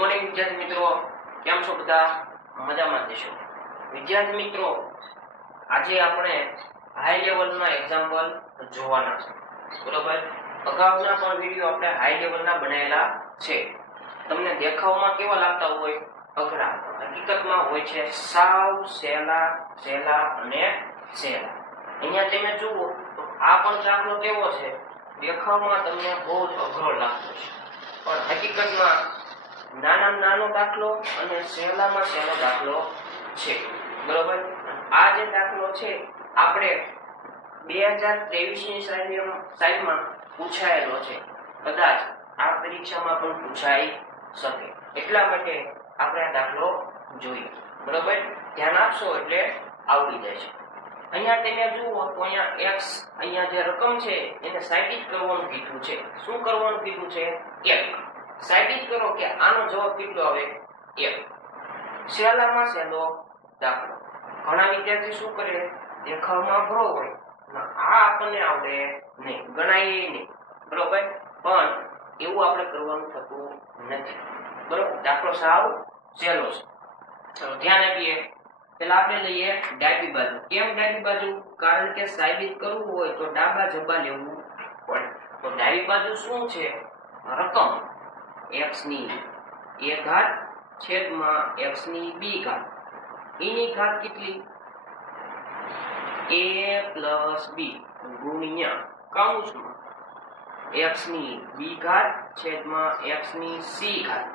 Morning વિદ્યાર્થી મિત્રો, કેમ છો બધા? મજામાં જશો વિદ્યાર્થી મિત્રો. આજે આપણે હાઈ લેવલના એક્ઝામ્પલ જોવાના છે, બરોબર? અગાઉના પણ વિડિયો આપણે હાઈ લેવલના બનાવેલા છે. તમને દેખાવમાં કેવા લાગતા હોય? અઘરા. હકીકતમાં હોય છે સાવ સહેલા સહેલા અને સહેલા. અહીંયા તમે જુઓ તો આ પણ દાખલો કેવો છે? દેખાવમાં તમને બહુ જ અઘરો લાગતો છે, પણ હકીકતમાં નાનામાં નાનો દાખલો અને સહેલામાં સહેલો દાખલો છે, બરોબર? આ જે દાખલો છે આપણે 2023ની સાલમાં પૂછાયેલો છે. કદાચ આ પરીક્ષામાં પણ પૂછાઈ શકે, એટલા માટે આપણે આ દાખલો જોઈએ, બરોબર? ધ્યાન આપશો એટલે આવડી જશે. અહીંયા તમે જુઓ તો અહીંયા x, અહીંયા જે રકમ છે એને સાબિત કરવાનું કીધું છે. શું કરવાનું કીધું છે? 1 સાબિત કરો કે આનો જવાબ કેટલો આવે? 1. સહેલામાં સહેલો દાખલો. ઘણા વિદ્યાર્થી શું કરે? દેખાવમાં અઘરો હોય, આ આપણને આવડે નહીં, ગણાય નહીં, બરોબર? પણ એવું આપણે કરવાનું થતું નથી, બરોબર? દાખલો સાવ સહેલો છે. ચલો ધ્યાન આપીએ. પેલા આપણે લઈએ ડાબી બાજુ. કેમ ડાબી બાજુ? કારણ કે સાબિત કરવું હોય તો ડાબા જબા લેવું પડે. તો ડાબી બાજુ શું છે? રકમ x ની a ઘાત છેદમાં x ની b ઘાત. એની ઘાત કેટલી? a plus b ગુણ્યા કૌંસમાં x ની b ઘાત છેદમાં x ની c ઘાત.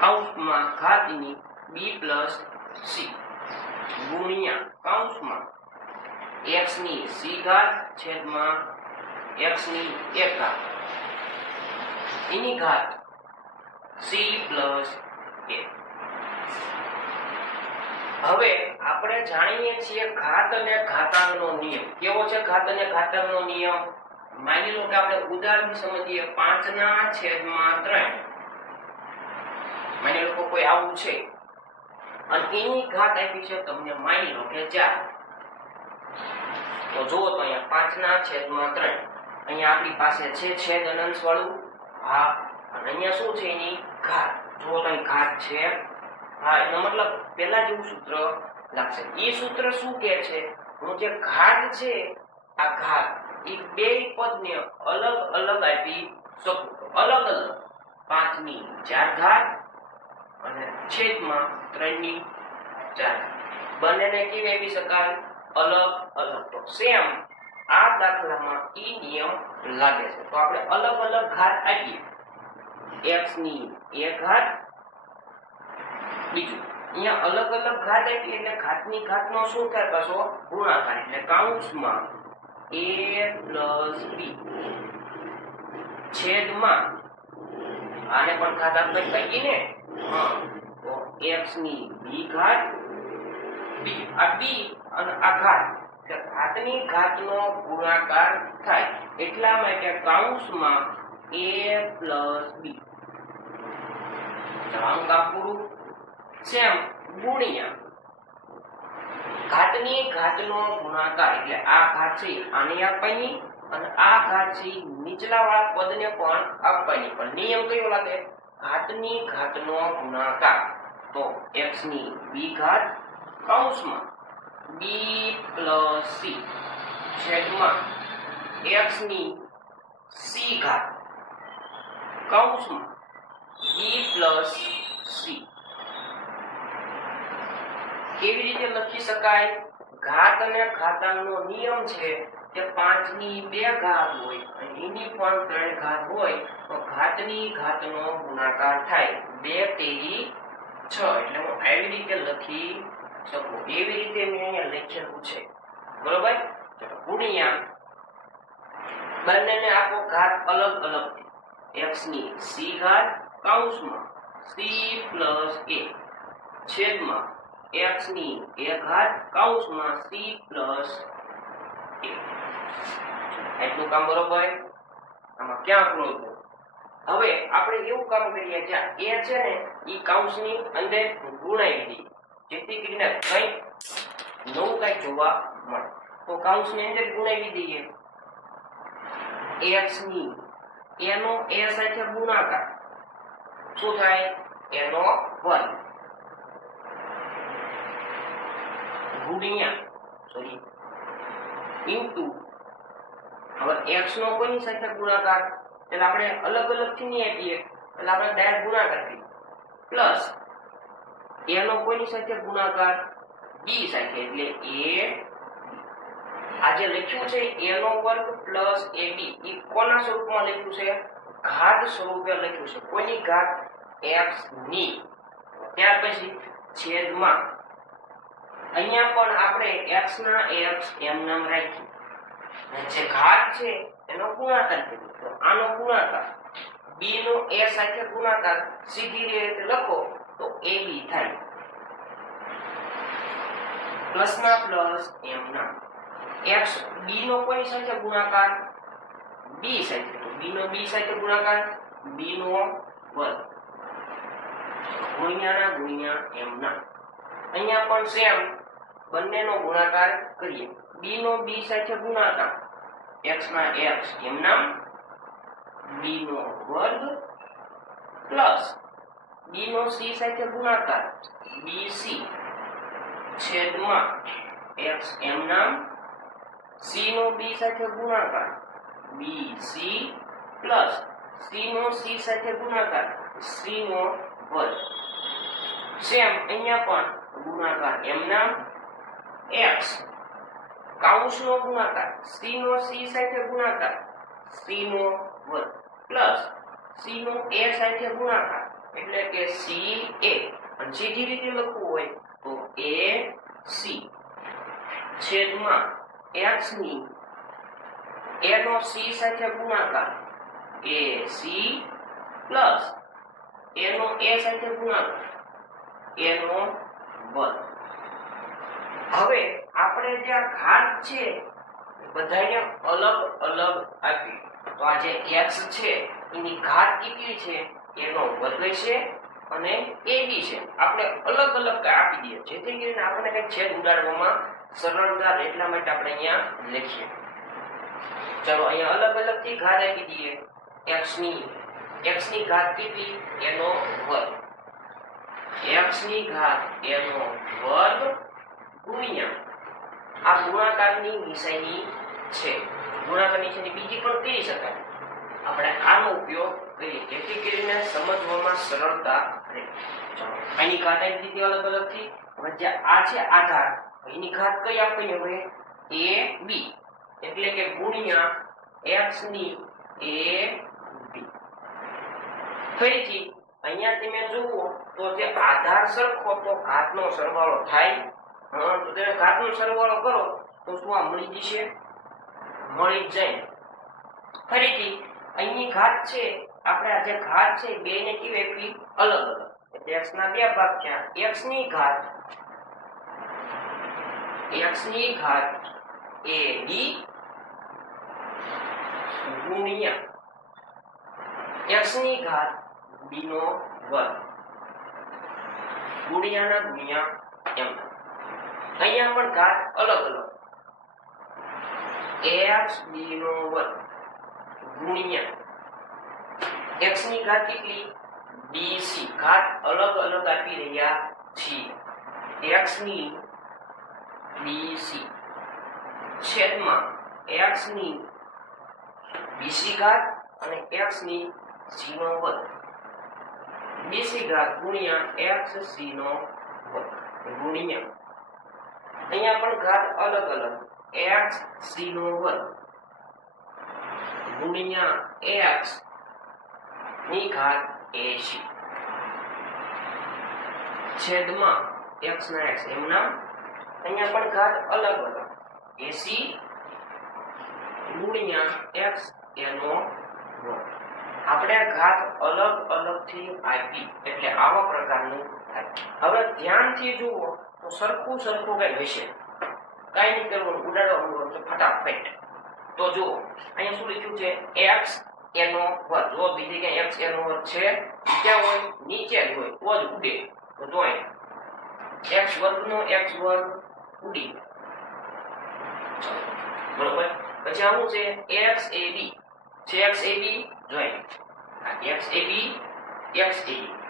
કૌંસમાં ઘાતની b plus c ગુણ્યા કૌંસમાં x ની c ઘાત છેદમાં x ની 1 ઘાત. એની ઘાત c plus a. હવે આપણે જાણીએ છીએ ઘાત અને ઘાતાંકનો નિયમ. કેવો છે ઘાત અને ઘાતાંકનો નિયમ? માની લો કે આપણે ઉદાહરણ સમજીએ 5/3. માની લો કે કોઈ આવું છે અને એની ઘાત આપી છે તમને, માની લો કે 4. તો જુઓ તો અહીંયા 5/3. અહીંયા આપણી પાસે છે છેદ અનંત વાળું, હા, અને અહીંયા શું છે? એની ઘાત. જુઓ તો અહીં ઘાત છે, હા, એનો મતલબ પહેલા જેવું સૂત્ર લાગશે. એ સૂત્ર શું કહે છે? હું જે ઘાત છે, આ ઘાત એ બે પદને અલગ અલગ આપી શકું. અલગ અલગ 5/4 ઘાત અને છેદમાં 3/4. બંનેને કેવી આપી શકાય? અલગ અલગ. તો સેમ આ દાખલામાં ઈ નિયમ લાગે છે. તો આપણે અલગ અલગ ઘાત આપીએ. x ની 1 ઘાત, બીજું અહીંયા અલગ અલગ ઘાત આપીએ એટલે ઘાતની ઘાતનો શું થાય? પાછો ગુણાકાર, એટલે કૌંસમાં a plus b છેદમાં આને પણ ઘાત આપણે કહીએ ને, હા, તો x ની b ઘાત, આ b અને આ ઘાત, ઘાતની ઘાતનો ગુણાકાર થાય, એટલા માટે કૌંસમાં a plus b. અંક પૂરું. સેમ ગુણ્યા ઘાતની ઘાતનો ગુણાકાર, એટલે આ ઘાત છે આને આપવાની અને આ ઘાત છે નીચલા વાળા પદને પણ આપવાની. પણ નિયમ કયો લાગે? ઘાતની ઘાતનો ગુણાકાર. તો x ની b ઘાત કૌંસમાં b plus c છેદમાં x ની c ઘાત કૌંસમાં b plus c. કેવી રીતે લખી શકાય? ઘાત અને ઘાતાંકનો નિયમ છે કે 5/2 ઘાત હોય અને એની પણ 3 ઘાત હોય તો ઘાતની ઘાતનો ગુણાકાર થાય. 2 તેરી 6. એટલે હું આવી રીતે લખી શકું. એવી રીતે મેં અહીંયા લખેલું છે, બરોબર? ગુણ્યા બંનેને આપો ઘાત અલગ અલગ. x ની c ઘાત કૌંસમાં c plus a છેદમાં x ની 1 ઘાત કૌંસમાં c plus a. એટલું કામ બરોબર? આમાં ક્યાં ભૂલ છે? હવે આપણે એવું કામ કરીએ, જ્યાં a છે ને એ કૌંસની અંદર ગુણાવી દઈએ, જેથી કરીને કંઈક નવું કંઈક જોવા મળે. તો કૌંસની અંદર ગુણાવી દઈએ. x ની a નો a સાથે ગુણાકાર શું થાય એનો વર્ગ ગુણ્યા સોરી ઇન્ટુ હવે x નો કોની સાથે ગુણાકાર એટલે આપણે અલગ અલગ થી નહીં આપીએ એટલે આપણે ડાયરેક્ટ ગુણાકાર કરીએ પ્લસ a નો કોની સાથે ગુણાકાર b સાથે એટલે a આ જે લખ્યું છે a નો વર્ગ પ્લસ ab એ કોના સ્વરૂપમાં લખ્યું છે ઘાત સ્વરૂપે લખ્યું છે કોની ઘાત x ની ત્યાર પછી છેદમાં અહીંયા પણ આપણે x ના x એમ નામ રાખ્યું જે ઘાત છે એનો ગુણાકાર કર્યો તો આનો ગુણાકાર b નો a સાથે ગુણાકાર સીધી રીતે લખો તો ab થાય પ્લસ ના પ્લસ એમ ના x b નો કોની સાથે ગુણાકાર b સાથે તો b નો b સાથે ગુણાકાર b નો વર્ગ ગુણ્યાના ગુણ્યા એમ ના અહીંયા પણ સેમ બંનેનો ગુણાકાર કરીએ b નો b સાથે ગુણાકાર x ના x એમ નામ b નો વર્ગ પ્લસ b નો c સાથે ગુણાકાર bc છેદમાં x એમ નામ c નો b સાથે ગુણાકાર bc પ્લસ c નો c સાથે ગુણાકાર c નો વર્ગ સેમ અહીંયા પણ ગુણાકાર એમ નામ x કાઉન્સનો ગુણાકાર c નો c સાથે ગુણાકાર c નો વર્ગ પ્લસ c નો a સાથે ગુણાકાર એટલે કે c a અને સીધી રીતે લખવું હોય તો a c છેદમાં x ની a નો c સાથે ગુણાકાર a c પ્લસ a નો a સાથે ગુણાકાર a નો વર્ગ હવે આપણે જે ઘાત છે બધાને અલગ અલગ આપી તો આ જે x છે એની ઘાત કેટલી છે એનો વર્ગ છે અને ab છે આપણે અલગ અલગ આપી દઈએ જેથી કરીને આપણને કઈ છેદ ઉડાડવામાં સરળતા રહે એટલા માટે આપણે અહીંયા લખીએ ચલો અહીંયા અલગ અલગ થી ઘાત આપી દઈએ x ની ઘાત કેટલી એનો વર્ગ x ની ઘાત એનો વર્ગ ગુણ્યા આ ગુણાકારની નિશાની છે ગુણાકાર નિશાની બીજી પણ કરી શકાય આપણે આનો ઉપયોગ કરીએ જેથી કરીને સમજવામાં સરળતા રહે ચલો આની ઘાત આપી દીધી અલગ અલગ થી હવે જે આ છે આધાર એની ઘાત કઈ આપીને હવે a b એટલે કે ગુણ્યા x ની a b ફરીથી અહીંયા તમે જુઓ તો જે આધાર સરખો તો ઘાતનો સરવાળો થાય તો તેને ઘાતનો સરવાળો કરો તો શું આ મળી જશે મળી જાય ફરીથી અહીંની ઘાત છે આપણે આ જે ઘાત છે બે ને કેવી આપી અલગ અલગ એટલે x ના બે ભાગ થયા x ની ઘાત a b ગુણ્યા x ની ઘાત b નો વર્ગ ગુણ્યાના ગુણ્યા m અહીંયા પણ ઘાત અલગ અલગ x b નો વર્ગ ગુણ્યા x ની ઘાત કેટલી bc ઘાત અલગ અલગ આપી રહ્યા છીએ x ની bc છેદમાં x ની bc ઘાત અને x ની c નો વર્ગ bc ઘાત ગુણ્યા x c નો વર્ગ ગુણ્યા અહીંયા પણ ઘાત અલગ અલગ x c નો વર્ગ ગુણ્યા x ની ઘાત ac છેદમાં x ના x એમના અહીંયા પણ ઘાત અલગ અલગ ac ગુણ્યા x એનો વર્ગ આપણે ઘાત અલગ અલગ થી આપી એટલે આવા પ્રકારનું થાય હવે ધ્યાનથી જુઓ તો સરખું કઈ હશે કઈ નહીં કરવાનું ઉડાડવાનું તો ફટાફટ તો જુઓ અહીંયા શું લખ્યું છે x એનો વર્ગ જો બીજી ક્યાં x એનો વર્ગ છે ક્યાં હોય નીચે જ હોય તો જ ઉડે તો જો x વર્ગનો x વર્ગ ઉડી બરોબર પછી આવું છે xab છે xab જોઈ xab x a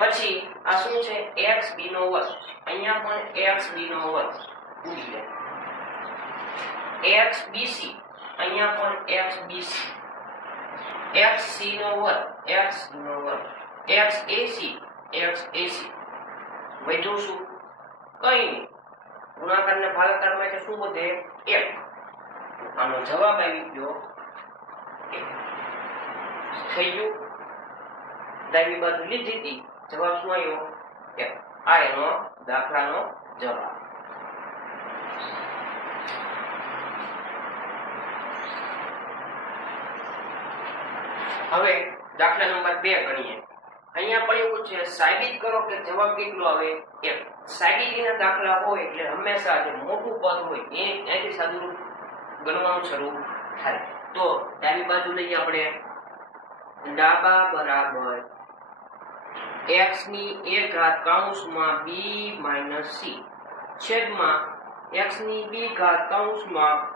પછી આ શું છે x b નો વર્ગ અહીંયા પણ x b નો વર્ગ ઉડી જાય x bc અહીંયા પણ x bc x c નો વર્ગ x નો વર્ગ x ac વધ્યું શું કઈ નહીં ગુણાકાર ને ભાગાકાર માટે શું વધે 1 આનો જવાબ આવી ગયો 1 થઈ ગયું ડાબી બાજુ લીધી હતી જવાબ શું આવ્યો 1 આ એનો દાખલાનો જવાબ હવે દાખલા નંબર 2 ગણીએ અહીંયા પણ એવું છે સાબિત કરો કે જવાબ કેટલો આવે 1 સાબિતીના દાખલા હોય એટલે હંમેશા જે મોટું પદ હોય એનાથી સાદુરૂપ ગણવાનું શરૂ થાય તો ડાબી બાજુ લઈએ આપણે ડાબા બરાબર x ની 1 ઘાત કૌંસમાં b - c છેદમાં x ની 2 ઘાત કૌંસમાં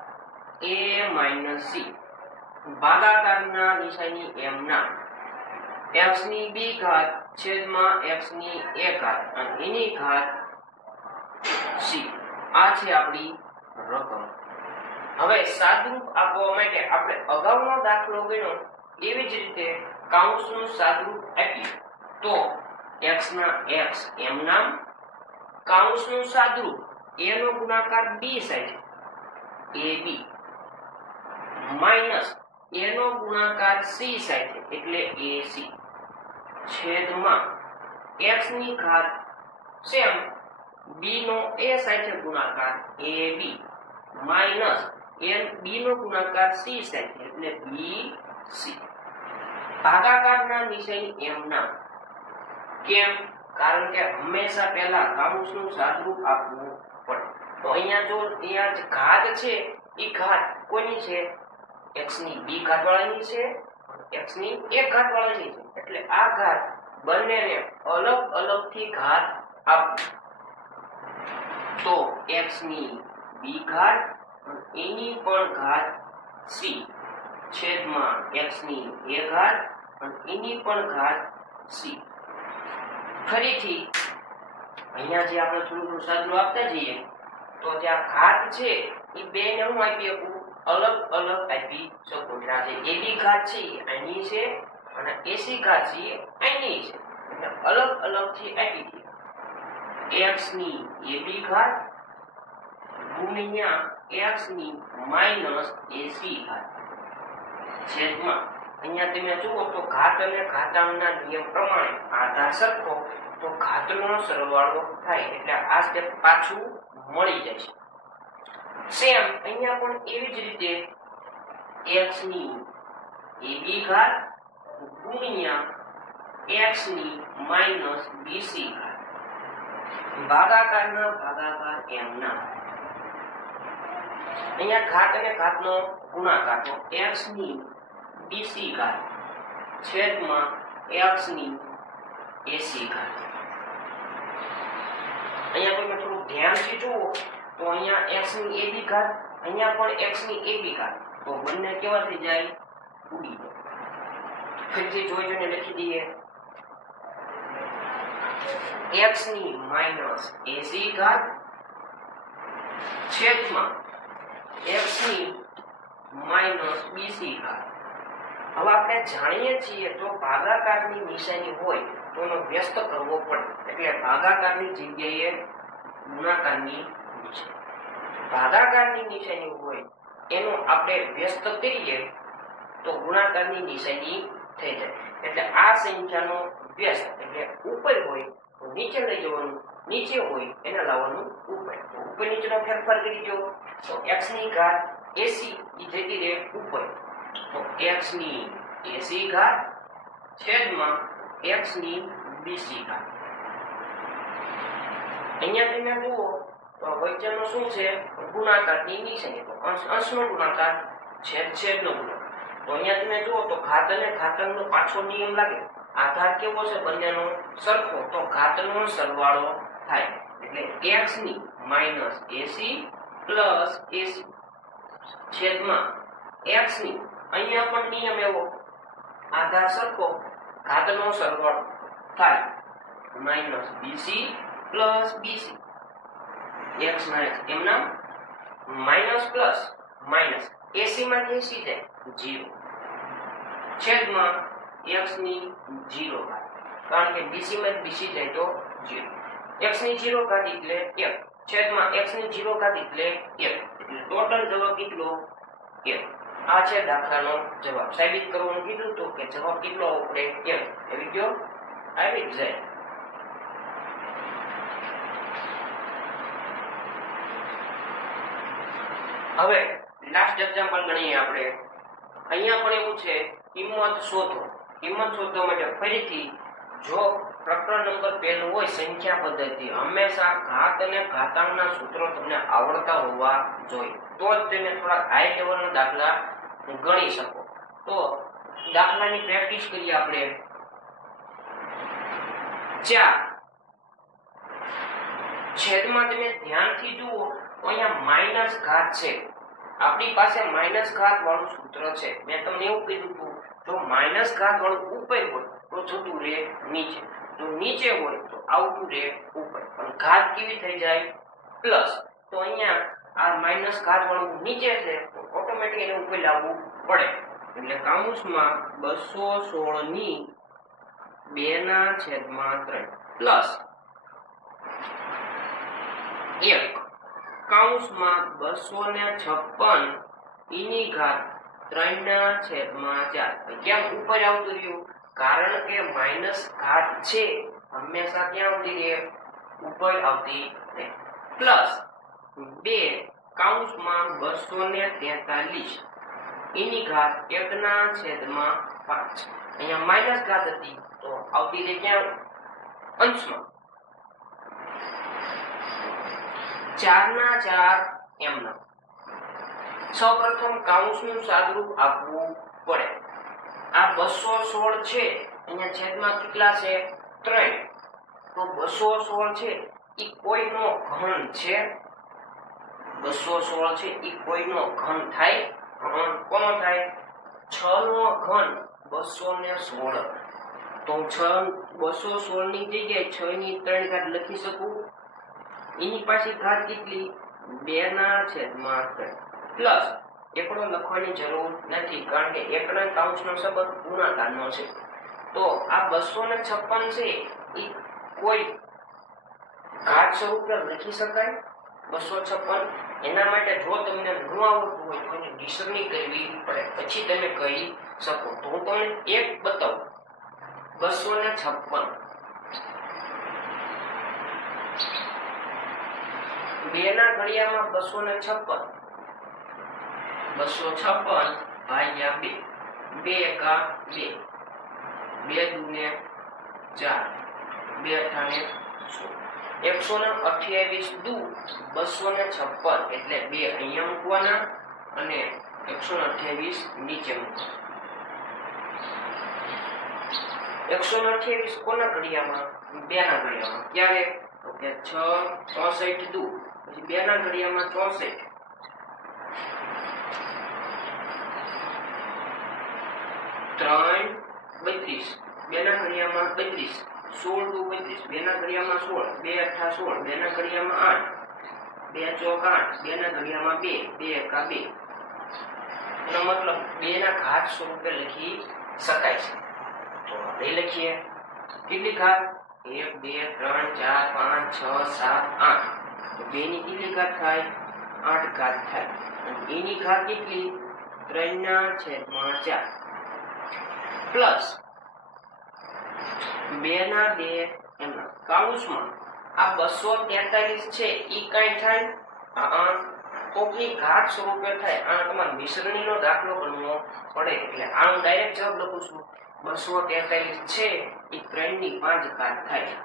a - c ભાગાકારના નિશાની m ના x ની 2 ઘાત છેદમાં x ની 1 ઘાત અને એની ઘાત c આ છે આપણી રકમ હવે સાદુરૂપ આપવા માટે આપણે અગાઉનો દાખલો ગણ્યો એવી જ રીતે કૌંસનું સાદુરૂપ આપીએ તો x ના x m નામ કૌંસનું સાદુરૂપ a નો ગુણાકાર b થાય ab માઈનસ a નો ગુણાકાર c થાય એટલે ac છેદમાં x ની ઘાત સેમ b નો a સાથે ગુણાકાર ab માઈનસ b નો ગુણાકાર c સાથે એટલે bc ભાગાકારના નિશાની m ના કેમ કારણ કે હંમેશા પહેલા કૌંસનું સાદુરૂપ આપવું પડે તો અહીંયા જો અહીંયા જે ઘાત છે એ ઘાત કોની છે x ની b ઘાત વાળાની છે x ની 1 ઘાત વાળાની છે એટલે આ ઘાત બંનેને અલગ અલગથી ઘાત આપવું તો x ની b ઘાત એની પણ ઘાત c છેદમાં x ની a ઘાત અને એની પણ ઘાત c ફરીથી અહીંયા જે આપણે થોડું સાદું આપતા જઈએ તો જે આ ઘાત છે એ બેને હું આપી શકું અલગ અલગ આપી શકું આ જે ab ઘાત છે અહીંની છે અને ac ઘાત છે અહીંની છે એટલે અલગ અલગથી આપી દઈએ x ની ab ઘાત ગુણ્યા x ની માઈનસ ac ઘાત છેદમાં અહીંયા તમે જુઓ તો ઘાત અને ઘાતાંકના નિયમ પ્રમાણે આધાર સરખો તો ઘાતનો સરવાળો થાય એટલે આ સ્ટેપ પાછું મળી જાય છે સેમ અહીંયા પણ એવી જ રીતે x ની ab ઘાત ગુણ્યા x ની માઈનસ bc ઘાત ભાગાકારના ભાગાકાર m ના અહીંયા ઘાત અને ઘાતનો ગુણાકાર તો x ની bc ઘાત છેદમાં x ની ac ઘાત અહીંયા તમે થોડું ધ્યાનથી જુઓ તો અહીંયા x ની ab ઘાત અહીંયા પણ x ની ab ઘાત તો બંને કેવા થઈ જાય ઉડી જાય ફરીથી જોઈને લખી દઈએ x ની માઈનસ ac ઘાત છેદમાં x ની માઈનસ bc ઘાત હવે આપણે જાણીએ છીએ તો ભાગાકારની નિશાની હોય તો એનો વ્યસ્ત કરવો પડે એટલે ભાગાકારની જગ્યાએ ગુણાકારની નિશાની ભાગાકારની નિશાની હોય એનો આપણે વ્યસ્ત કરીએ તો ગુણાકારની નિશાની થઈ જાય એટલે આ સંખ્યાનો વ્યસ્ત એટલે ઉપર હોય તો નીચે લઈ જવાનું નીચે હોય એને લાવવાનું ઉપર ઉપર નીચેનો ફેરફાર કરી દો તો x ની ઘાત ac ઈ જતી રહે ઉપર તો x ની ac ઘાત છેદમાં x ની bc ઘાત અહીંયા તમે જુઓ તો વચ્ચેનો શું છે ગુણાકારની નિશાની તો અંશનો ગુણાકાર છેદનો ગુણાકાર તો અહીંયા તમે જુઓ તો ઘાત અને ઘાતાંકનો પાછો નિયમ લાગે આધાર કેવો છે બંનેનો સરખો તો ઘાતનો સરવાળો થાય એટલે x ની માઈનસ ac પ્લસ ac છેદમાં x ની અહીંયા પણ નિયમ એવો આધાર સરખો ઘાતનો સરવાળો થાય minus BC plus BC x ના એક્સ એમના માઇનસ પ્લસ માઇનસ એસી માંથી એસી જાય 0 છેદમાં એક્સ ની 0 ઘાત કારણ કે બીસી માં બીસી જાય તો 0 એક્સ ની 0 ઘાત એટલે 1 છેદમાં એક્સ ની 0 ઘાત એટલે 1 એટલે ટોટલ જવાબ કેટલો 1 આ છે દાખલાનો જવાબ સાબિત કરવાનું કીધું તો કે જવાબ કેટલો આપણે 1 એવી ગયો આવી જ જાય હવે લાસ્ટ એક્ઝામ્પલ ગણીએ આપણે અહીંયા પણ એવું છે કિંમત શોધો માટે ફરીથી જો પ્રકરણ નંબર 1 હોય સંખ્યા પદ્ધતિ હંમેશા ઘાત અને ઘાતાંકના સૂત્રો તમને આવડતા હોવા જોઈએ તો જ તમે થોડા હાઈ લેવલના દાખલા ગણી શકો તો દાખલાની પ્રેક્ટિસ કરીએ આપણે 4 છેદમાં તમે ધ્યાનથી જુઓ તો અહીંયા માઈનસ ઘાત છે આપણી પાસે માઈનસ ઘાત વાળું સૂત્ર છે મેં તમને એવું કીધું હતું જો માઈનસ ઘાત વાળું ઉપર હોય તો જતું રહે નીચે જો નીચે હોય તો આવતું રહે ઉપર પણ ઘાત કેવી થઈ જાય પ્લસ તો અહીંયા આ માઈનસ ઘાત વાળું નીચે છે તો ઓટોમેટિક એને ઉપર લાવવું પડે એટલે કૌંસમાં 216 ની 2/3 પ્લસ 1 કૌંસમાં 256 ની ઘાત 3/4 કેમ ઉપર આવતું રહ્યું કારણ કે માઈનસ ઘાત છે હંમેશા ક્યાં આવતી રહે ઉપર આવતી રહે પ્લસ 2 કૌંસમાં 243 ની ઘાત 1/5 અહીંયા માઈનસ ઘાત હતી તો આવતી રહે ક્યાં અંશમાં 4/4 એમના સૌપ્રથમ કૌંસનું સાદુરૂપ આપવું પડે આ 216 છે અહીંયા છેદમાં કેટલા છે 3 તો 216 છે ઈ કોઈનો ઘન છે 216 છે ઈ કોઈનો ઘન થાય કોનો થાય 6 નો ઘન 216 તો 216 ની જગ્યાએ 6 ની 3 ઘાત લખી શકું એની પાછી ઘાત કેટલી 2/3 પ્લસ એકડો લખવાની જરૂર નથી કારણ કે એકડા કૌંસનો સંબંધ ગુણાકારનો છે તો આ 256 છે એ કોઈ ઘાત સ્વરૂપે લખી શકાય 256 એના માટે જો તમને ન આવડતું હોય તો એની નિસરણી કરવી પડે પછી તમે કહી શકો તો હું તમને એક બતાવું 256 2 ના ઘડિયામાં 256 ભાગ્યા 2 2 એકા 2 2 દુને 4 2 અઠાને 128 દુ 256 એટલે 2 અહીંયા મૂકવાના અને 128 નીચે મૂકવાના 128 કોના ઘડિયામાં 2 ના ઘડિયામાં ક્યારે તો કે 64 દુ પછી 2 ના ઘડિયામાં 64 3 32 2 ના ઘડિયામાં 32 16 દુ 32 2 ના ઘડિયામાં 16 2 અઠા 16 2 ના ઘડિયામાં 8 2 ચોક 8 2 ના ઘડિયામાં 2 2 એકા 2 એનો મતલબ 2 ના ઘાત સ્વરૂપે લખી શકાય છે તો આપણે લખીએ કેટલી ઘાત 1 2 3 4 5 6 7 8 તો 2 ની કેટલી ઘાત થાય 8 ઘાત થાય અને એની ઘાત કેટલી 3/4 પ્લસ 2 ના 2 એમના કૌંસમાં આ 243 છે ઈ કઈ થાય કોકની ઘાત સ્વરૂપે થાય આ તમારે મિશ્રણીનો દાખલો ગણવો પડે એટલે આ હું ડાયરેક્ટ જવાબ લખું છું 243 છે ઈ 3/5 ઘાત થાય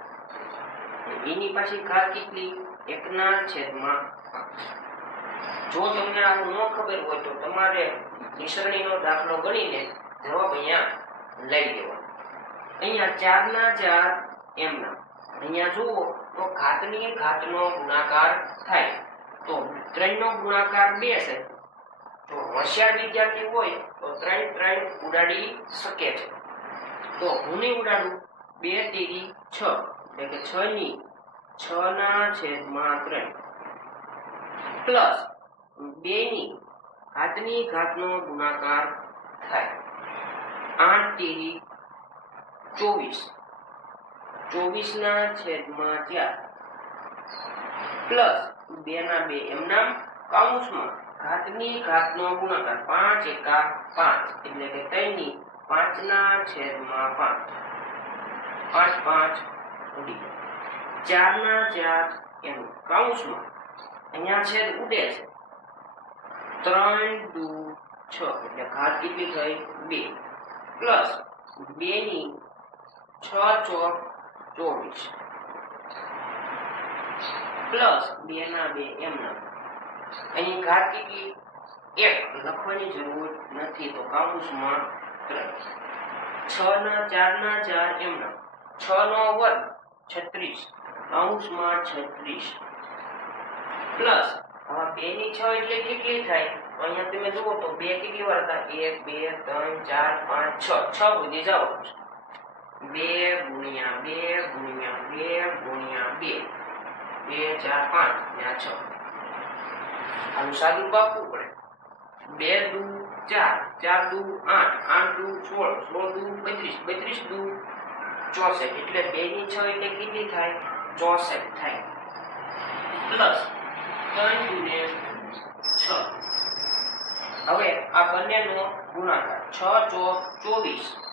એની પાછી ઘાત કેટલી 1/5 જો તમને આવું ન ખબર હોય તો તમારે મિશ્રણીનો દાખલો ગણીને જવાબ અહીંયા લઈ લેવાનો અહીંયા 4/4 એમના અહીંયા જુઓ તો ઘાતની ઘાતનો ગુણાકાર થાય તો 3 નો ગુણાકાર 2 છે તો હોશિયાર વિદ્યાર્થી હોય તો 3 ઉડાડી શકે છે તો હું નહીં ઉડાડું, 2 તેરી 6 એટલે કે 6 ની 6 ના છેદમાં 3 પ્લસ 2 ની ઘાતની ઘાતનો ગુણાકાર થાય 8 તેરી 24 24 ના છેદમાં 4 પ્લસ 2 ના 2 એમનામ કૌંસમાં ઘાતની ઘાતનો ગુણાકાર 5 એકા 5 એટલે કે 3 ની 5 ના છેદમાં 5 5 5 ઉડી 4 ના 4 એમ કૌંસમાં અહીંયા છેદ ઉડે છે 3 2 6 એટલે ઘાત કેટલી થઈ 2 પ્લસ 2 ની 6 ચોક 24 પ્લસ 2 ના 2 એમના અહીં ઘાત કેટલી 1 લખવાની જરૂર નથી તો કૌંસમાં 3 6 ના 4 ના 4 એમના 6 નો વર્ગ 36 કૌંસમાં 36 પ્લસ હવે 2 ની 6 એટલે કેટલી થાય અહીંયા તમે જુઓ તો 2 કેટલી વાર થાય 1 2 3 4 5 6 6 સુધી જાઓ 2 ગુણ્યા 2 ગુણ્યા 2 ગુણ્યા 2 2 4 5 ને આ 6 આનું સાદું આપવું પડે 2 દુ 4 4 દુ 8 8 દુ 16 16 દુ 32 32 દુ 64 એટલે 2 ની 6 એટલે કેટલી થાય 64 થાય પ્લસ 3 ગુણ્યા 6 હવે આ બંનેનો ગુણાકાર 6 ચોક 24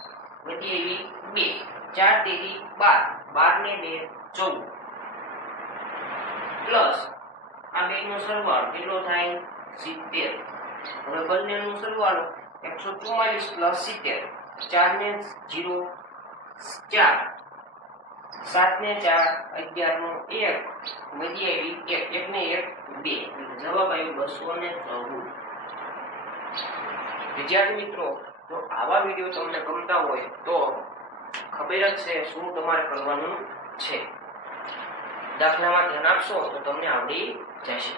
વધી એવી 2 4 તેરી 12 12 ને 2 14 પ્લસ આ બેનો સરવાળો કેટલો થાય 70 હવે બંનેનો સરવાળો 144 પ્લસ 70 4 ને 0 4 7 ને 4 11 નો 1 વધી આવી 1 1 ને 1 2 જવાબ આવ્યો 214 વિદ્યાર્થી મિત્રો જો આવા વિડીયો તમને ગમતા હોય તો ખબર જ છે શું તમારે કરવાનું છે દાખલામાં ધ્યાન આપશો તો તમને આવડી જશે